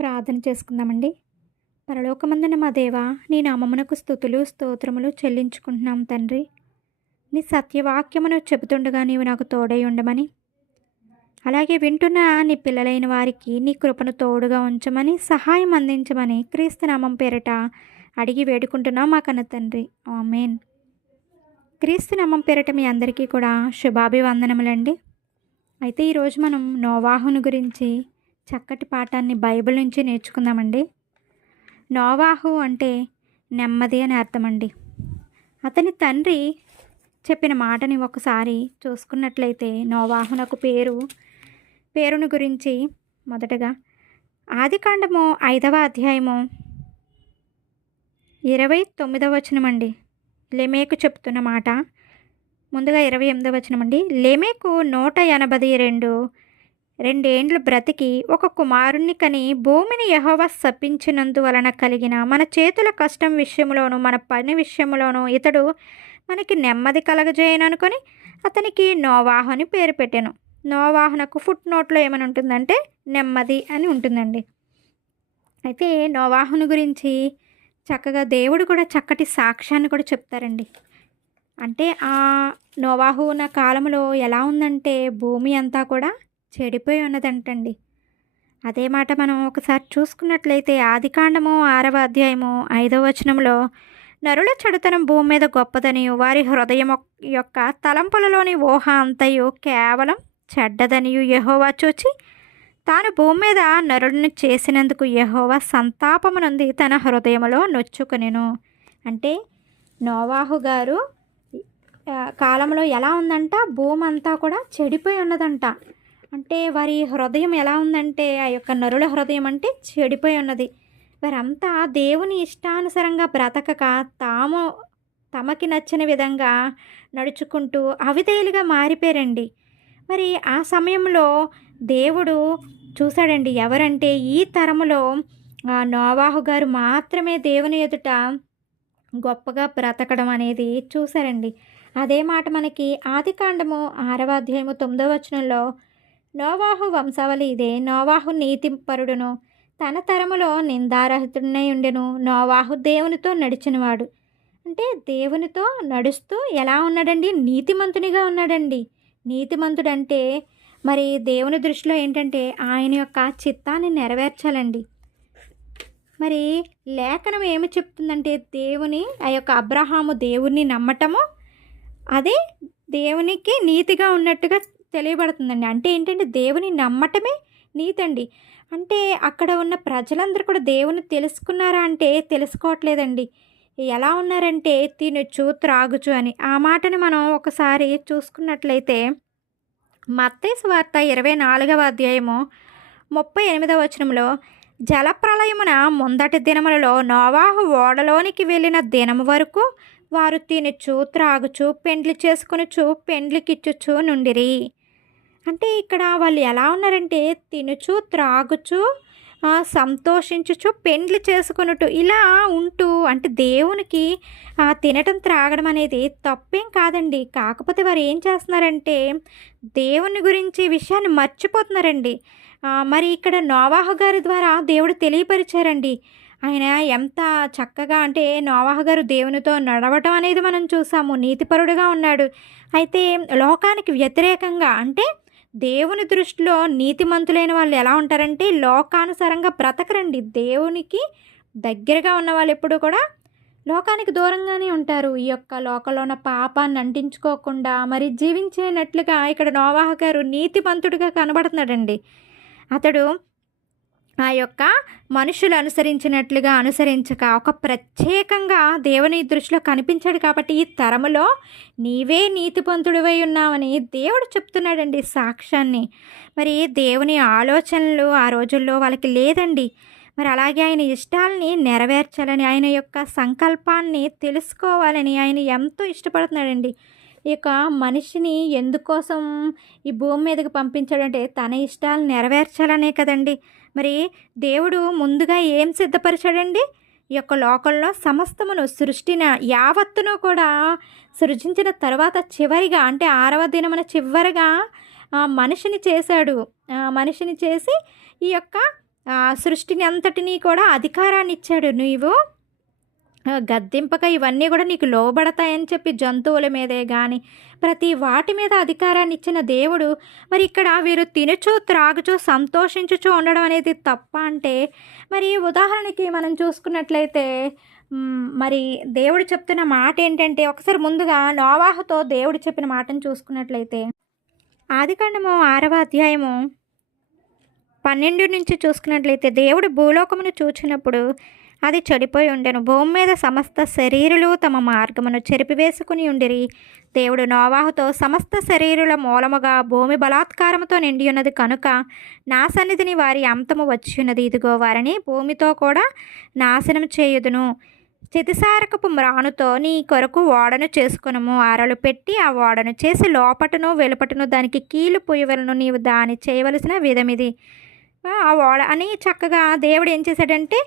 ప్రార్థన చేసుకుందామండి. పరలోకమందున మా దేవా నీ నామమునకు స్థుతులు స్తోత్రములు చెల్లించుకుంటున్నాం తండ్రి. నీ సత్యవాక్యమును చెబుతుండగా నీవు నాకు తోడై ఉండమని అలాగే వింటున్న నీ పిల్లలైన వారికి నీ కృపను తోడుగా ఉంచమని సహాయం అందించమని క్రీస్తునామం పేరిట అడిగి వేడుకుంటున్నాం మా కన్న తండ్రి. ఆమెన్. క్రీస్తునామం పేరిట మీ అందరికీ కూడా శుభాభివందనములండి. అయితే ఈరోజు మనం నోవాహును గురించి చక్కటి పాఠాన్ని బైబిల్ నుంచి నేర్చుకుందామండి. నోవాహు అంటే నెమ్మది అని అర్థమండి. అతని తండ్రి చెప్పిన మాటని ఒకసారి చూసుకున్నట్లయితే నోవాహునకు పేరు పేరును గురించి మొదటగా ఆదికాండము ఐదవ అధ్యాయము ఇరవై తొమ్మిదవ వచనమండి. లెమేకు చెప్తున్న మాట ముందుగా ఇరవై ఎనిమిదవ వచనమండి. లెమేకు నూట ఎనభై రెండు రెండేండ్లు బ్రతికి ఒక కుమారుణ్ణి కని భూమిని యహోవా శపించినందువలన కలిగిన మన చేతుల కష్టం విషయంలోనూ మన పని విషయంలోనూ ఇతడు మనకి నెమ్మది కలగజేయననుకొని అతనికి నోవాహు అని పేరు పెట్టాను. నోవాహునకు ఫుట్ నోట్లో ఏమని ఉంటుందంటే నెమ్మది అని ఉంటుందండి. అయితే నోవాహును గురించి చక్కగా దేవుడు కూడా చక్కటి సాక్ష్యాన్ని కూడా చెప్తారండి. అంటే ఆ నోవాహు ఉన్న కాలంలో ఎలా ఉందంటే భూమి అంతా కూడా చెడిపోయి ఉన్నదంటండి. అదే మాట మనం ఒకసారి చూసుకున్నట్లయితే ఆదికాండము ఆరవ అధ్యాయము ఐదవ వచనంలో నరుల చెడుతనం భూమి మీద గొప్పదని వారి హృదయం యొక్క తలంపులలోని ఊహ అంతయు కేవలం చెడ్డదనియు యహోవా చూచి తాను భూమి మీద నరులను చేసినందుకు యహోవా సంతాపమునంది తన హృదయంలో నొచ్చుకునేను. అంటే నోవాహు గారు కాలంలో ఎలా ఉందంట? భూమి అంతా కూడా చెడిపోయి ఉన్నదంట. అంటే వారి హృదయం ఎలా ఉందంటే ఆ యొక్క నరుల హృదయం అంటే చెడిపోయి ఉన్నది. వారంతా దేవుని ఇష్టానుసారంగా బ్రతకక తాము తమకి నచ్చిన విధంగా నడుచుకుంటూ అవిధేయులుగా మారిపోయారండి. మరి ఆ సమయంలో దేవుడు చూశాడండి ఎవరంటే ఈ తరములో నోవాహు గారు మాత్రమే దేవుని ఎదుట గొప్పగా బ్రతకడం అనేది చూశారండి. అదే మాట మనకి ఆదికాండము ఆరవ అధ్యాయము తొమ్మిదవ వచనంలో నోవాహు వంశావళి ఇదే. నోవాహు నీతిపరుడును. తన తరములో నిందారహితుడై ఉండెను. నోవాహు దేవునితో నడిచినవాడు. అంటే దేవునితో నడుస్తూ ఎలా ఉన్నాడండి? నీతిమంతునిగా ఉన్నాడండి. నీతిమంతుడంటే మరి దేవుని దృష్టిలో ఏంటంటే ఆయన యొక్క చిత్తాన్ని నెరవేర్చాలండి. మరి లేఖనం ఏమి చెప్తుందంటే దేవుని ఆ యొక్క అబ్రహాము దేవుణ్ణి నమ్మటము అదే దేవునికి నీతిగా ఉన్నట్టుగా తెలియబడుతుందండి. అంటే ఏంటంటే దేవుని నమ్మటమే నీతండి. అంటే అక్కడ ఉన్న ప్రజలందరూ కూడా దేవుని తెలుసుకున్నారా అంటే తెలుసుకోవట్లేదండి. ఎలా ఉన్నారంటే తినొచ్చు త్రాగుచు అని. ఆ మాటని మనం ఒకసారి చూసుకున్నట్లయితే మత్తేసు వార్త ఇరవై నాలుగవ అధ్యాయము ముప్పై ఎనిమిదవ వచనంలో జలప్రలయమున ముందటి దినములలో నోవాహు ఓడలోనికి వెళ్ళిన దినము వరకు వారు తినుచు త్రాగుచు పెండ్లి చేసుకొనుచు పెండ్లికిచ్చుచు నుండిరి. అంటే ఇక్కడ వాళ్ళు ఎలా ఉన్నారంటే తినుచు త్రాగుచు సంతోషించుచు పెండ్లి చేసుకునుట ఇలా ఉంటూ అంటే దేవునికి తినటం త్రాగడం అనేది తప్పేం కాదండి. కాకపోతే వారు ఏం చేస్తున్నారంటే దేవుని గురించి విషయాన్ని మర్చిపోతున్నారండి. మరి ఇక్కడ నోవాహు గారి ద్వారా దేవుడు తెలియపరిచారండి. ఆయన ఎంత చక్కగా అంటే నోవాహు గారు దేవునితో నడవటం అనేది మనం చూసాము. నీతిపరుడుగా ఉన్నాడు. అయితే లోకానికి వ్యతిరేకంగా అంటే దేవుని దృష్టిలో నీతిమంతులైన వాళ్ళు ఎలా ఉంటారంటే లోకానుసారంగా బ్రతకరండి. దేవునికి దగ్గరగా ఉన్న వాళ్ళు ఎప్పుడు కూడా లోకానికి దూరంగానే ఉంటారు. ఈ యొక్క లోకంలో ఉన్న పాపాన్ని అంటించుకోకుండా మరి జీవించేనట్లుగా ఇక్కడ నోవాహ గారు నీతిమంతుడిగా కనబడుతున్నాడండి. అతడు ఆ యొక్క మనుషులు అనుసరించినట్లుగా అనుసరించక ఒక ప్రత్యేకంగా దేవుని దృష్టిలో కనిపించాడు కాబట్టి ఈ తరములో నీవే నీతిపంతుడివై ఉన్నావని దేవుడు చెప్తున్నాడండి సాక్ష్యాన్ని. మరి దేవుని ఆలోచనలు ఆ రోజుల్లో వాళ్ళకి లేదండి. మరి అలాగే ఆయన ఇష్టాలని నెరవేర్చాలని ఆయన యొక్క సంకల్పాన్ని తెలుసుకోవాలని ఆయన ఎంతో ఇష్టపడుతున్నాడండి. ఈ యొక్క మనిషిని ఎందుకోసం ఈ భూమి మీదకి పంపించాడంటే తన ఇష్టాలు నెరవేర్చాలనే కదండి. మరి దేవుడు ముందుగా ఏం సిద్ధపరిచాడండి? ఈ యొక్క లోకంలో సమస్తమును సృష్టిన యావత్తును కూడా సృజించిన తర్వాత చివరిగా అంటే ఆరవ దినమున చివరిగా మనిషిని చేశాడు. మనిషిని చేసి ఈ యొక్క సృష్టిని అంతటినీ కూడా అధికారాన్ని ఇచ్చాడు నీవు గద్దింపక ఇవన్నీ కూడా నీకు లోబడతాయని చెప్పి జంతువుల మీదే కానీ ప్రతి వాటి మీద అధికారాన్ని ఇచ్చిన దేవుడు మరి ఇక్కడ వీరు తినుచు త్రాగుచు సంతోషించుచు ఉండడం అనేది తప్ప అంటే మరి ఉదాహరణకి మనం చూసుకున్నట్లయితే మరి దేవుడు చెప్తున్న మాట ఏంటంటే ఒకసారి ముందుగా నోవాహుతో దేవుడు చెప్పిన మాటను చూసుకున్నట్లయితే ఆదికాండము ఆరవ అధ్యాయము పన్నెండు నుంచి చూసుకున్నట్లయితే దేవుడు భూలోకమును చూచినప్పుడు అది చెడిపోయి ఉండెను. భూమి మీద సమస్త శరీరులు తమ మార్గమును చెరిపివేసుకుని ఉండిరి. దేవుడు నోవాహుతో సమస్త శరీరుల మూలముగా భూమి బలాత్కారముతో నిండి ఉన్నది కనుక నా సన్నిధిని వారి అంతము వచ్చి ఉన్నది ఇదిగో వారిని భూమితో కూడా నాశనం చేయుదును. చితిసారకపు మ్రానుతో నీ కొరకు ఓడను చేసుకునము. ఆరలు పెట్టి ఆ ఓడను చేసి లోపటను వెలుపటను దానికి కీలు పుయ్యవలను నీవు దాని చేయవలసిన విధమిది. ఆ ఓడ అని చక్కగా దేవుడు ఏం చేశాడంటే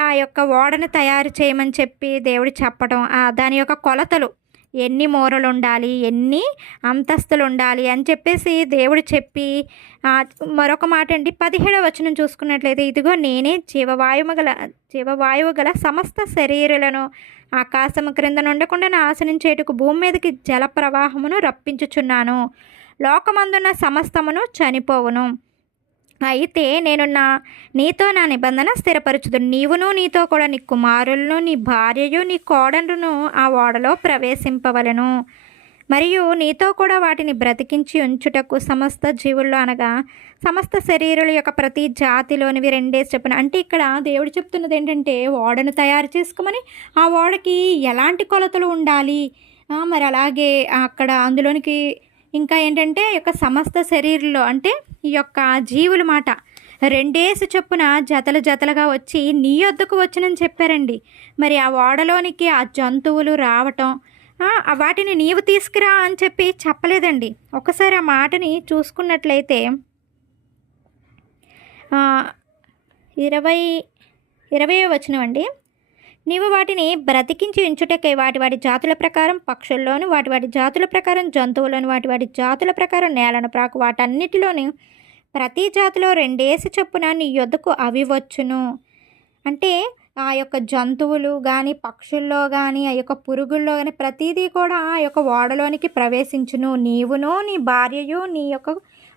ఆ యొక్క ఓడను తయారు చేయమని చెప్పి దేవుడు చెప్పడం దాని యొక్క కొలతలు. ఎన్ని మూరలు ఉండాలి ఎన్ని అంతస్తులు ఉండాలి అని చెప్పేసి దేవుడు చెప్పి మరొక మాట అండి పదిహేడవ వచనం చూసుకున్నట్లయితే ఇదిగో నేనే జీవవాయువు గల జీవవాయువు గల సమస్త శరీరులను ఆకాశము క్రింద నుండకుండా నాశనం చేటుకు భూమి మీదకి జల ప్రవాహమును రప్పించుచున్నాను. లోకమందున్న సమస్తమును చనిపోవును. అయితే నేను నా నీతో నా నిబంధన స్థిరపరచుదు. నీవును నీతో కూడా నీ కుమారులను నీ భార్యయు నీ కోడలను ఆ ఓడలో ప్రవేశింపవలను. మరియు నీతో కూడా వాటిని బ్రతికించి ఉంచుటకు సమస్త జీవుల్లో అనగా సమస్త శరీరుల యొక్క ప్రతి జాతిలోనివి రెండేసి చెప్పిన. అంటే ఇక్కడ దేవుడు చెప్తున్నది ఏంటంటే ఓడను తయారు చేసుకోమని ఆ ఓడకి ఎలాంటి కొలతలు ఉండాలి? మరి అలాగే అక్కడ అందులోనికి ఇంకా ఏంటంటే ఈ యొక్క సమస్త శరీరంలో అంటే ఈ యొక్క జీవుల మాట రెండేసి చొప్పున జతలు జతలుగా వచ్చి నీ వద్దకు వచ్చినని చెప్పారండి. మరి ఆ ఓడలోనికి ఆ జంతువులు రావటం వాటిని నీవు తీసుకురా అని చెప్పి చెప్పలేదండి. ఒకసారి ఆ మాటని చూసుకున్నట్లయితే ఇరవై ఇరవై వచనం అండి. నీవు వాటిని బ్రతికించి ఉంచుటకై వాటి వాటి జాతుల ప్రకారం పక్షుల్లోను వాటి వాటి జాతుల ప్రకారం జంతువులను వాటి వాటి జాతుల ప్రకారం నేలను ప్రాకు వాటన్నిటిలోని ప్రతి జాతిలో రెండేసి చొప్పున నీ యొద్దకు అవి వచ్చును. అంటే ఆ యొక్క జంతువులు కానీ పక్షుల్లో కానీ ఆ యొక్క పురుగుల్లో కానీ ప్రతిదీ కూడా ఆ యొక్క ఓడలోనికి ప్రవేశించును. నీవును నీ భార్యయు నీ యొక్క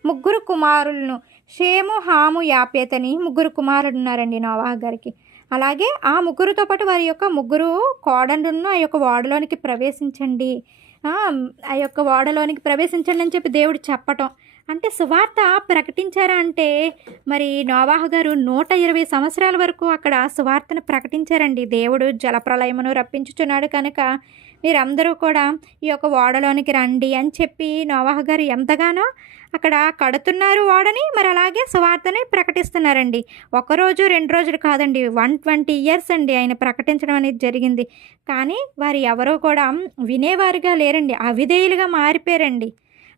ముగ్గురు కుమారులను షేము హాము యాప్యతని ముగ్గురు కుమారుడు ఉన్నారండి నోవాహ్ గారికి. అలాగే ఆ ముగ్గురుతో పాటు వారి యొక్క ముగ్గురు కోడండును ఆ యొక్క ఓడలోనికి ప్రవేశించండి. ఆ, ఆ యొక్క ఓడలోనికి ప్రవేశించండి అని చెప్పి దేవుడు చెప్పటం. అంటే సువార్త ప్రకటించారా అంటే మరి నోవాహు గారు నూట ఇరవై సంవత్సరాల వరకు అక్కడ సువార్తను ప్రకటించారండి. దేవుడు జలప్రలయమును రప్పించుచున్నాడు కనుక మీరందరూ కూడా ఈ యొక్క ఓడలోనికి రండి అని చెప్పి నోవాహ గారు ఎంతగానో అక్కడ కడుతున్నారు ఓడని మరి అలాగే సువార్తని ప్రకటిస్తున్నారండి. ఒక రోజు రెండు రోజులు కాదండి వన్ ట్వంటీ ఇయర్స్ అండి ఆయన ప్రకటించడం అనేది జరిగింది. కానీ వారు ఎవరో కూడా వినేవారుగా లేరండి అవిధేయులుగా మారిపోయారండి.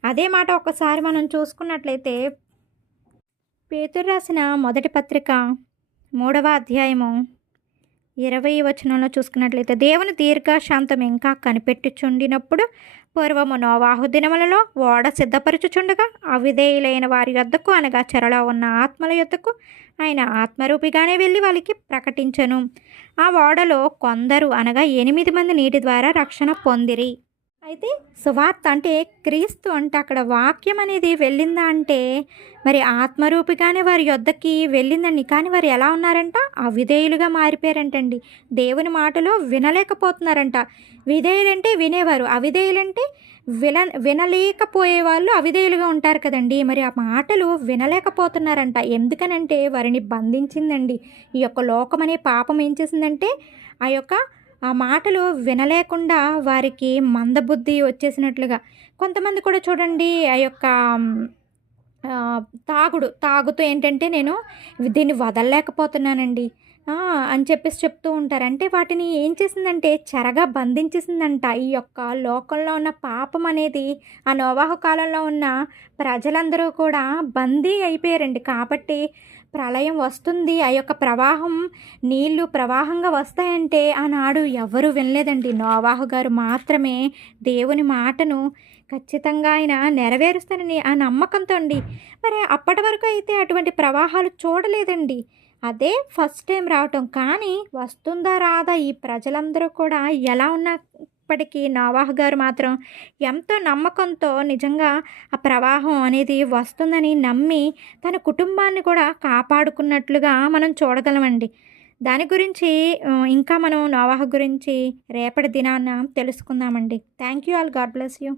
అదే మాట ఒకసారి మనం చూసుకున్నట్లయితే పేతురు రాసిన మొదటి పత్రిక మూడవ అధ్యాయము. ఇరవై వచనంలో చూసుకున్నట్లయితే దేవుని దీర్ఘశాంతం ఇంకా కనిపెట్టుచుండినప్పుడు పూర్వము నోవాహు దినములలో ఓడ సిద్ధపరచుచుండగా అవిధేయులైన వారి యొద్దకు అనగా చెరలో ఉన్న ఆత్మల యొద్దకు ఆయన ఆత్మరూపిగానే వెళ్ళి వాళ్ళకి ప్రకటించను. ఆ ఓడలో కొందరు అనగా ఎనిమిది మంది నీటి ద్వారా రక్షణ పొందిరి. అయితే సువార్త అంటే క్రీస్తు అంటే అక్కడ వాక్యం అనేది వెళ్ళిందా అంటే మరి ఆత్మరూపిగానే వారి యొద్దకి వెళ్ళిందండి. కానీ వారు ఎలా ఉన్నారంట? అవిధేయులుగా మారిపోయారంటండి. దేవుని మాటలు వినలేకపోతున్నారంట. విధేయులంటే వినేవారు. అవిధేయులంటే విన వినలేకపోయే వాళ్ళు అవిధేయులుగా ఉంటారు కదండి. మరి ఆ మాటలు వినలేకపోతున్నారంట. ఎందుకనంటే వారిని బంధించిందండి. ఈ యొక్క లోకం అనే పాపం ఏం చేసిందంటే ఆ యొక్క ఆ మాటలు వినలేకుండా వారికి మందబుద్ధి వచ్చేసినట్లుగా. కొంతమంది కూడా చూడండి ఆ యొక్క తాగుడు తాగుతూ ఏంటంటే నేను దీన్ని వదలలేకపోతున్నానండి. అని చెప్పేసి చెప్తూ ఉంటారు. అంటే వాటిని ఏం చేసిందంటే చెరగా బంధించేసిందంట. ఈ యొక్క లోకంలో ఉన్న పాపం అనేది ఆ నోవాహు కాలంలో ఉన్న ప్రజలందరూ కూడా బందీ అయిపోయారండి. కాబట్టి ప్రళయం వస్తుంది ఆ యొక్క ప్రవాహం నీళ్ళు ప్రవాహంగా వస్తాయంటే ఆనాడు ఎవరు వినలేదండి. నోవాహు గారు మాత్రమే దేవుని మాటను ఖచ్చితంగా ఆయన నెరవేరుస్తానని ఆ నమ్మకంతో అండి. మరి అప్పటి వరకు అయితే అటువంటి ప్రవాహాలు చూడలేదండి. అదే ఫస్ట్ టైం రావటం. కానీ వస్తుందా రాదా ఈ ప్రజలందరూ కూడా ఎలా ఉన్నా ఇప్పటికీ నోవాహు గారు మాత్రం ఎంతో నమ్మకంతో నిజంగా ఆ ప్రవాహం అనేది వస్తుందని నమ్మి తన కుటుంబాన్ని కూడా కాపాడుకున్నట్లుగా మనం చూడగలమండి. దాని గురించి ఇంకా మనం నోవాహు గురించి రేపటి దినాన తెలుసుకుందామండి. Thank you all. God bless you.